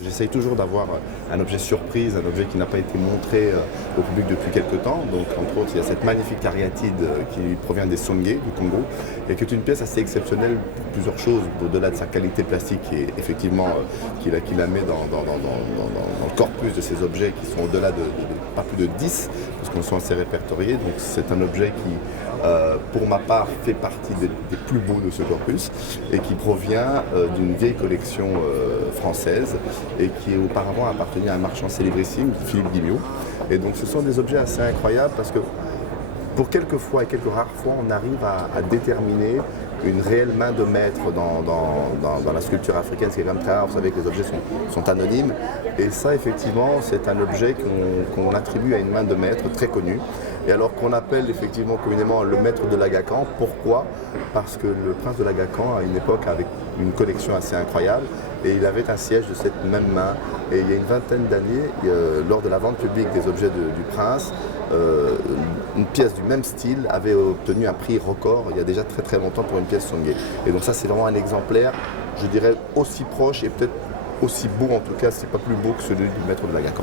J'essaye toujours d'avoir un objet surprise, un objet qui n'a pas été montré au public depuis quelques temps. Donc, entre autres, il y a cette magnifique cariatide qui provient des Songé, du Congo, et qui est une pièce assez exceptionnelle pour plusieurs choses, au-delà de sa qualité plastique, qui est effectivement, qui la met dans le corpus de ces objets qui sont au-delà de pas plus de 10, parce qu'on sont assez répertoriés. Donc, c'est un objet qui, pour ma part, fait partie des plus beaux de ce corpus, et qui provient d'une vieille collection française, et qui auparavant appartenait à un marchand célébrissime, Philippe Guimio. Et donc ce sont des objets assez incroyables parce que pour quelques fois et quelques rares fois, on arrive à déterminer une réelle main de maître dans la sculpture africaine, ce qui est comme très rare. Vous savez que les objets sont anonymes. Et ça, effectivement, c'est un objet qu'on attribue à une main de maître très connue. Et alors qu'on appelle effectivement communément le maître de l'Agacan. Pourquoi? Parce que le prince de l'Agacan, à une époque, avait une collection assez incroyable. Et il avait un siège de cette même main. Et il y a une vingtaine d'années, lors de la vente publique des objets du prince, une pièce du même style avait obtenu un prix record il y a déjà très très longtemps pour une pièce Songé. Et donc ça, c'est vraiment un exemplaire, je dirais, aussi proche et peut-être aussi beau, en tout cas, si pas plus beau que celui du maître de l'Agacan.